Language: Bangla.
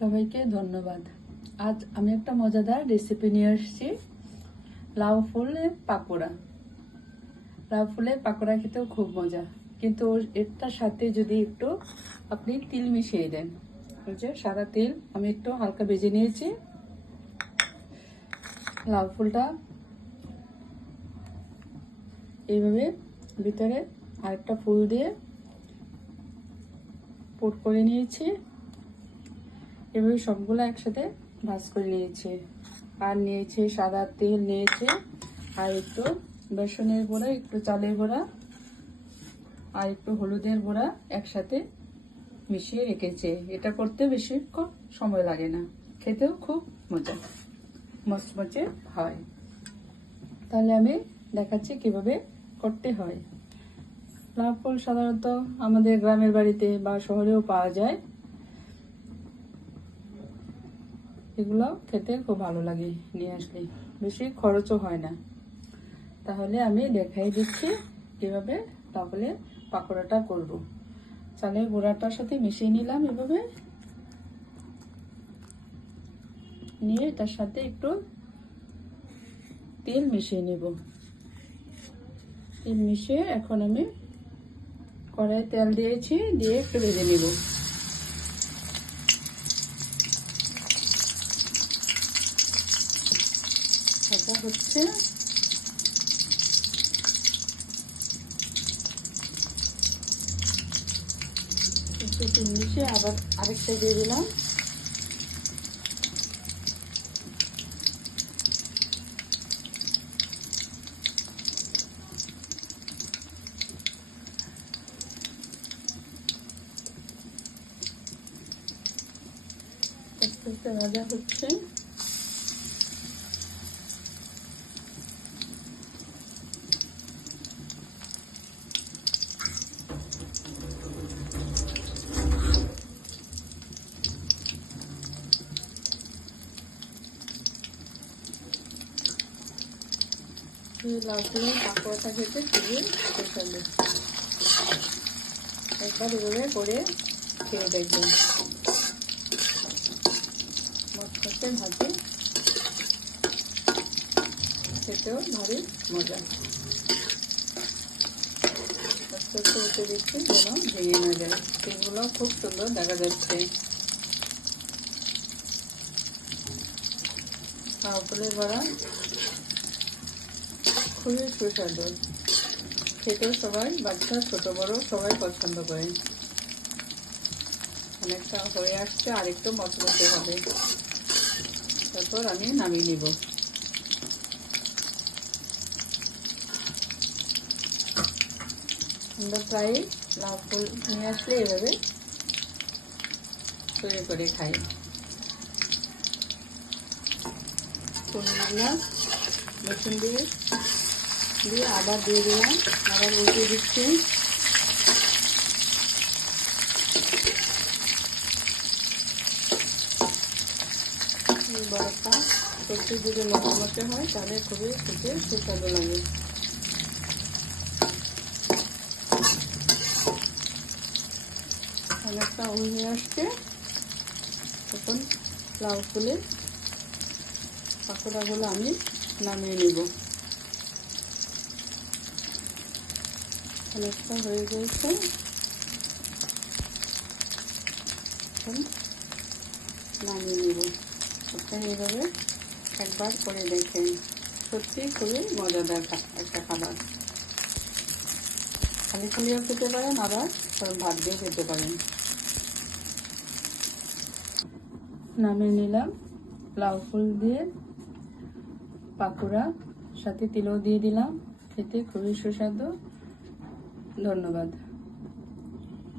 সবাইকে ধন্যবাদ। আজ আমি একটা মজাদার রেসিপি নিয়ে আসছি, লাউ ফুলের পাকোড়া। লাউ ফুলের পাকোড়া খেতেও খুব মজা, কিন্তু এটার সাথে যদি একটু আপনি তিল মিশিয়ে দেন, ওই যে সাদা তিল আমি একটু হালকা ভেজে নিয়েছি। লাউ ফুলটা এইভাবে ভিতরে আরেকটা ফুল দিয়ে পুর করে নিয়েছি। এভাবে সবগুলো একসাথে ভাজ করে নিয়েছি। আর নিয়েছি সাদা তেল নিয়েছি, আর একটু বেসনের গুঁড়া, একটু চালের গুঁড়া আর একটু হলুদের গুঁড়া একসাথে মিশিয়ে রেখেছি। এটা করতে বেশিক্ষণ সময় লাগে না, খেতেও খুব মজা মচমচে হয়। তাহলে আমি দেখাচ্ছি কিভাবে করতে হয়। লাউ ফুল সাধারণত আমাদের গ্রামের বাড়িতে বা শহরেও পাওয়া যায়। এগুলো খেতে খুব ভালো লাগে, নিয়ে আসলে বেশি খরচও হয় না। তাহলে আমি দেখাই দিচ্ছি কিভাবে তাহলে পাকোড়াটা করব। চালের গুঁড়াটার সাথে মিশিয়ে নিলাম, এভাবে নিয়ে তার সাথে একটু তেল মিশিয়ে নেব। তেল মিশিয়ে এখন আমি কড়াই তেল দিয়েছি, দিয়ে একটু ভেজে নেব। ভাজা হচ্ছে, একটু তেল মিশিয়ে আবার আরেকটা দিয়ে দিলাম। আস্তে আস্তে ভাজা হচ্ছে। লাউ ফুলের পাকোড়াটা খেতে খুবই পছন্দ। একবার এভাবে করে খেয়ে দেখবেন, মচমচে ভাজি, খেতেও ভারী মজা। আস্তে আস্তে উঠে দিচ্ছি যেন ভেঙে না যায়। সেগুলো খুব সুন্দর দেখা যাচ্ছে। লাউ ফুলের বড়া খুবই সুস্বাদু, খেতেও সবাই, বাচ্চা ছোট বড় সবাই পছন্দ করে। অনেকটা হয়ে আসছে, আরেকটু মচমচে হবে, তারপর আমি নামিয়ে নিব। আমরা প্রায় লাউ ফুল নিয়ে আসলে এভাবে তৈরি করে খাই। ফুল দিলাম, রসুন দিয়ে আবার দিয়ে দিলাম, আবার উল্টে দিচ্ছি। বড়টা একটু যদি মচমচে হয় তাহলে খুবই খেতে সুস্বাদু লাগে। অনেকটা হয়ে আসছে, তখন লাউ ফুলের পাকোড়াগুলো আমি নামিয়ে নেব। অনেকটা হয়ে গেছে, এখন নামিয়ে নেব। আপনারা এইভাবে একবার করে দেখেন, সত্যি খুবই মজাদার একটা খাবার। খালি খালিও খেতে পারেন, আবার ভাত দিয়ে খেতে পারেন। নামিয়ে নিলাম লাউ ফুল দিয়ে পাকোড়া, সাথে তিলও দিয়ে দিলাম। খেতে খুবই সুস্বাদু। ধন্যবাদ।